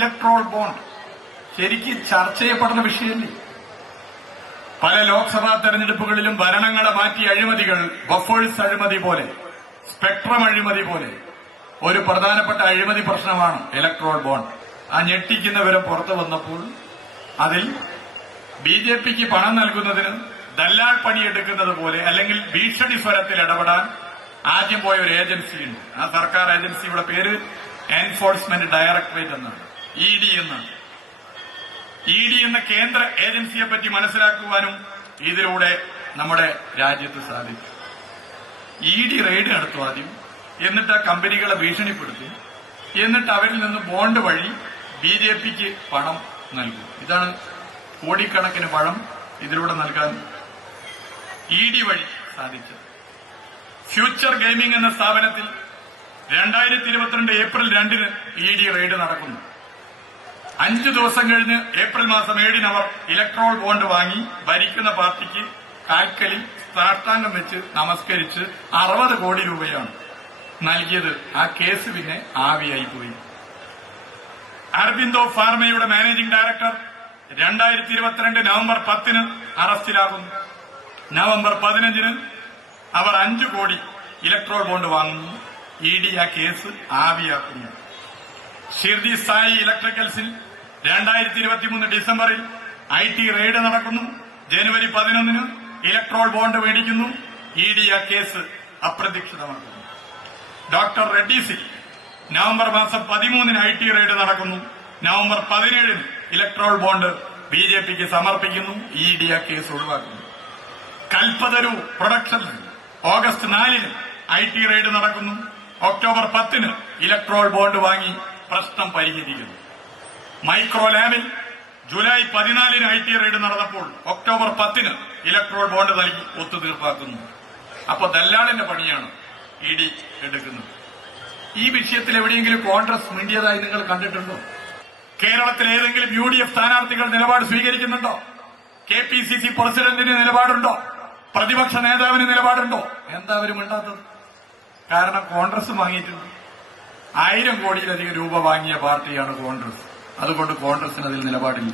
Electoral bond ശരിക്കും ചർച്ച ചെയ്യപ്പെടുന്ന വിഷയമല്ലേ? പല ലോക്സഭാ തെരഞ്ഞെടുപ്പുകളിലും ഭരണങ്ങളെ മാറ്റി അഴിമതികൾ, ബഫേഴ്സ് അഴിമതി പോലെ, സ്പെക്ട്രം അഴിമതി പോലെ ഒരു പ്രധാനപ്പെട്ട അഴിമതി പ്രശ്നമാണ് ഇലക്ട്രോൾ ബോണ്ട്. ആ ഞെട്ടിക്കുന്ന വിവരം പുറത്തു വന്നപ്പോൾ അതിൽ ബിജെപിക്ക് പണം നൽകുന്നതിന് ദല്ലാൾ പണിയെടുക്കുന്നത് പോലെ അല്ലെങ്കിൽ ഭീഷണി സ്വരത്തിൽ ഇടപെടാൻ ആദ്യം പോയ ഒരു ഏജൻസിയുണ്ട്. ആ സർക്കാർ ഏജൻസിയുടെ പേര് എൻഫോഴ്സ്മെന്റ് ഡയറക്ടറേറ്റ് എന്നാണ്, ഇഡി എന്നാണ്. ഇഡി എന്ന കേന്ദ്ര ഏജൻസിയെ പറ്റി മനസ്സിലാക്കുവാനും ഇതിലൂടെ നമ്മുടെ രാജ്യത്ത് സാധിക്കും. ഇഡി റെയ്ഡ് നടത്തും ആദ്യം, എന്നിട്ട് ആ കമ്പനികളെ ഭീഷണിപ്പെടുത്തി, എന്നിട്ട് അവരിൽ നിന്ന് ബോണ്ട് വഴി ബിജെപിക്ക് പണം നൽകും. ഇതാണ് കോടിക്കണക്കിന് പണം ഇതിലൂടെ നൽകാൻ ഇഡി വഴി സാധിച്ചത്. ഫ്യൂച്ചർ ഗെയിമിംഗ് എന്ന സ്ഥാപനത്തിൽ 2022 ഏപ്രിൽ 2 ഇഡി റെയ്ഡ് നടക്കുന്നു. 5 ദിവസം കഴിഞ്ഞ് ഏപ്രിൽ മാസം 7 അവർ ഇലക്ട്രോൾ ബോണ്ട് വാങ്ങി ഭരിക്കുന്ന പാർട്ടിക്ക് കാൽക്കലിൽ സാഷ്ടാംഗം വെച്ച് നമസ്കരിച്ച് 60 കോടി രൂപയാണ് നൽകിയത്. ആ കേസ് പിന്നെ ആവിയായി പോയി. അർബിന്ദോ ഫാർമയുടെ മാനേജിംഗ് ഡയറക്ടർ 2022 നവംബർ 10 അറസ്റ്റിലാകുന്നു. നവംബർ 15 അവർ 5 കോടി ഇലക്ട്രോൾ ബോണ്ട് വാങ്ങുന്നു. ഇഡി ആ കേസ് ആവിയാക്കുന്നു. ഷിർദി സായി ഇലക്ട്രിക്കൽസിൽ 2023 ഡിസംബറിൽ IT റെയ്ഡ് നടക്കുന്നു. ജനുവരി 11 ഇലക്ട്രോൾ ബോണ്ട് മേടിക്കുന്നു. ഇഡി ആ കേസ് അപ്രതീക്ഷിതമാക്കുന്നു. ഡോക്ടർ റെഡ്ഡീസിൽ നവംബർ മാസം 13 IT റെയ്ഡ് നടക്കുന്നു. നവംബർ 17 ഇലക്ട്രോൾ ബോണ്ട് ബിജെപിക്ക് സമർപ്പിക്കുന്നു. ഇഡി ആ കേസ് ഒഴിവാക്കുന്നു. കൽപ്പതരു പ്രൊഡക്ഷനിൽ ഓഗസ്റ്റ് 4 IT റെയ്ഡ് നടക്കുന്നു. ഒക്ടോബർ 10 ഇലക്ട്രോൾ ബോണ്ട് വാങ്ങി പ്രശ്നം പരിഹരിക്കുന്നു. മൈക്രോ ലാബിൽ ജൂലൈ 14 IT റെയ്ഡ് നടന്നപ്പോൾ ഒക്ടോബർ 10 ഇലക്ട്രോൾ ബോണ്ട് നൽകി ഒത്തുതീർപ്പാക്കുന്നു. അപ്പൊ ദല്ലാളിന്റെ പണിയാണ് ഇഡി എടുക്കുന്നത്. ഈ വിഷയത്തിൽ എവിടെയെങ്കിലും കോൺഗ്രസ് മിണ്ടിയതായി നിങ്ങൾ കണ്ടിട്ടുണ്ടോ? കേരളത്തിൽ ഏതെങ്കിലും UDF സ്ഥാനാർത്ഥികൾ നിലപാട് സ്വീകരിക്കുന്നുണ്ടോ? KPCC പ്രസിഡന്റിന് നിലപാടുണ്ടോ? പ്രതിപക്ഷ നേതാവിന് നിലപാടുണ്ടോ? എന്താ അവരും മിണ്ടാത്തത്? കാരണം കോൺഗ്രസ് വാങ്ങിയിട്ടുണ്ട്. 1000 കോടിയിലധികം രൂപ വാങ്ങിയ പാർട്ടിയാണ് കോൺഗ്രസ്. അതുകൊണ്ട് കോൺഗ്രസിന് അതിൽ നിലപാടില്ല.